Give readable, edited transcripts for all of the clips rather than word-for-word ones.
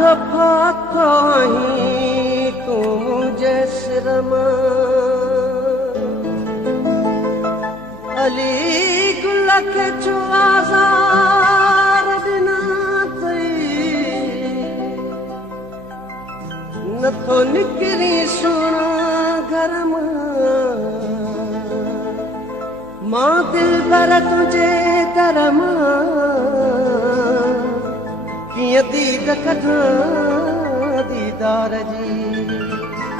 दफ़ा कहीं तू मुझे शर्मा अली गुल के जो आज़ार बिना न तो निकरी सोना घर मां दिल भर तुझे दर कियं दीद कढां दीदार जी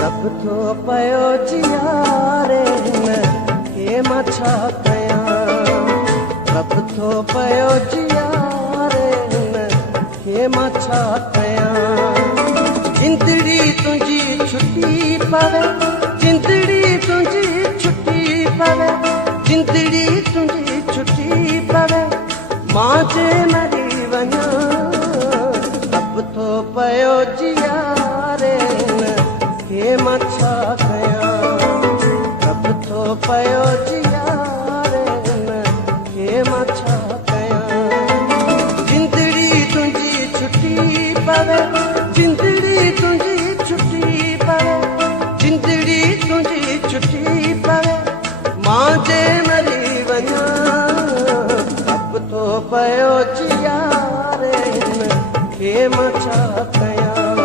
रब थो पयो जियारे के मां छा कयां रब थो पयो जियारे के मां छा कयां जिंदड़ी तुझी छुट्टी पवे जिंदड़ी तुझी छुट्टी पवे जिंदड़ी तुझी छुट्टी पवे मां जे मरी वञा रब थो पयो जियारे के मां छा कयां रब थो पयो जियारे के मां छा कयां जिंदड़ी तुझी छुट्टी पवे जिंदड़ी तुझी छुट्टी पवे जिंदड़ी तुझी छुट्टी पवे मां जे मरी वञा रब थो पयो जियारे के मां छा कयां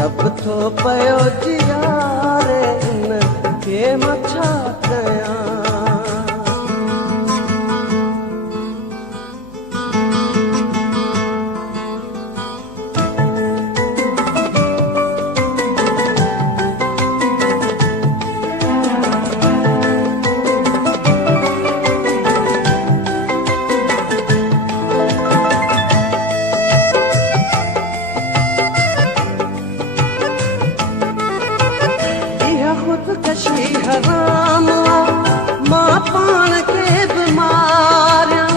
रब थो पयो जियारे के मां छा कयां खुदकशी हराम मां पान के बीमारियां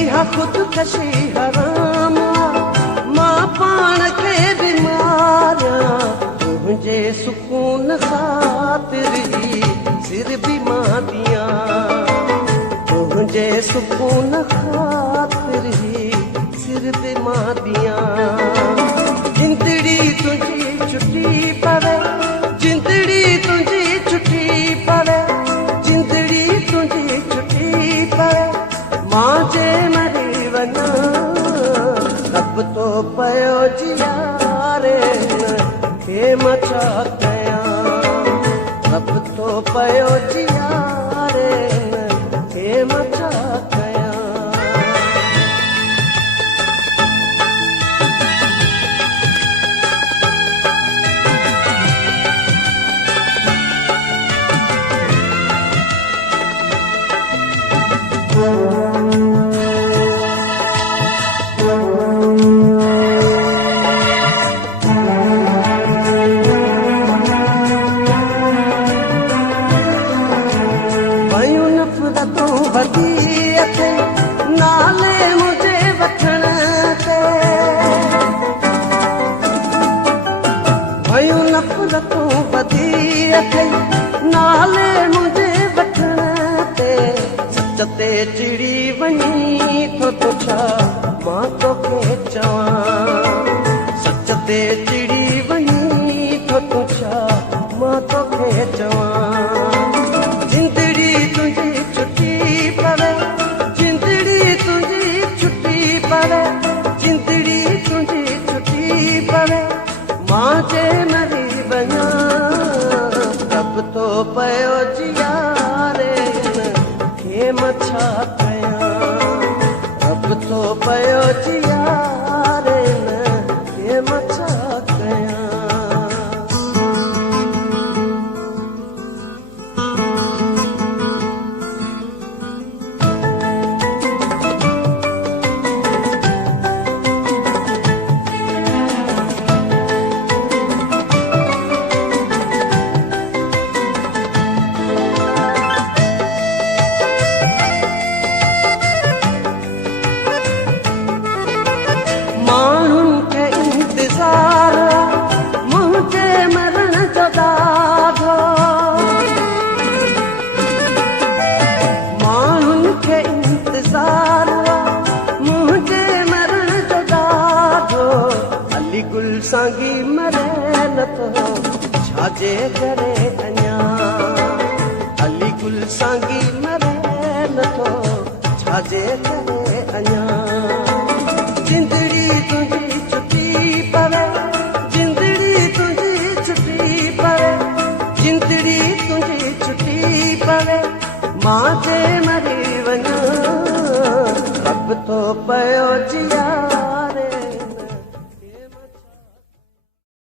इहा खुदकशी हराम मां पान के बीमारियां तुझे सुकून खातिर सिर भी मां दियां तुझे सुकून खातिर सिर भी मां दियां जिंदड़ी तुझी छुट्टी पवे जिंदड़ी तुझी छुट्टी पवे जिंदड़ी तुझी छुट्टी पवे मां जे मरी वञा रब तो पयो जियारे के मां छा कयां रब तो पयो जियारे के मां छा कयां भयूं नफ़रतूं वधी अचे नाले मुझे वठण ते भयूं नफ़रतूं वधी अचे नाले मुझे वठण ते सच ते चिड़ी वञी थो तो छा मां तोखे चवां सच ते चिड़ी वञी थो तो छा मां तोखे चवां जिंदड़ी तुझी छुट्टी पवे जिंदड़ी तुझी छुट्टी पवे जिंदड़ी तुझी छुट्टी पवे मां जे मरी वञा रब थो पयो जियारे के मां छा कयां रब थो पयो जियारे के मां छा कयां सांगी मरे नथो छाजे करे अञा अली गुल सांगी मरे नथो छाजे करे अञा जिंदड़ी तुंहिंजी छुटी पवे जिंदड़ी तुंहिंजी छुटी पवे जिंदड़ी तुंहिंजी छुटी पवे मां जे मरी वञा रब तो पयो जिया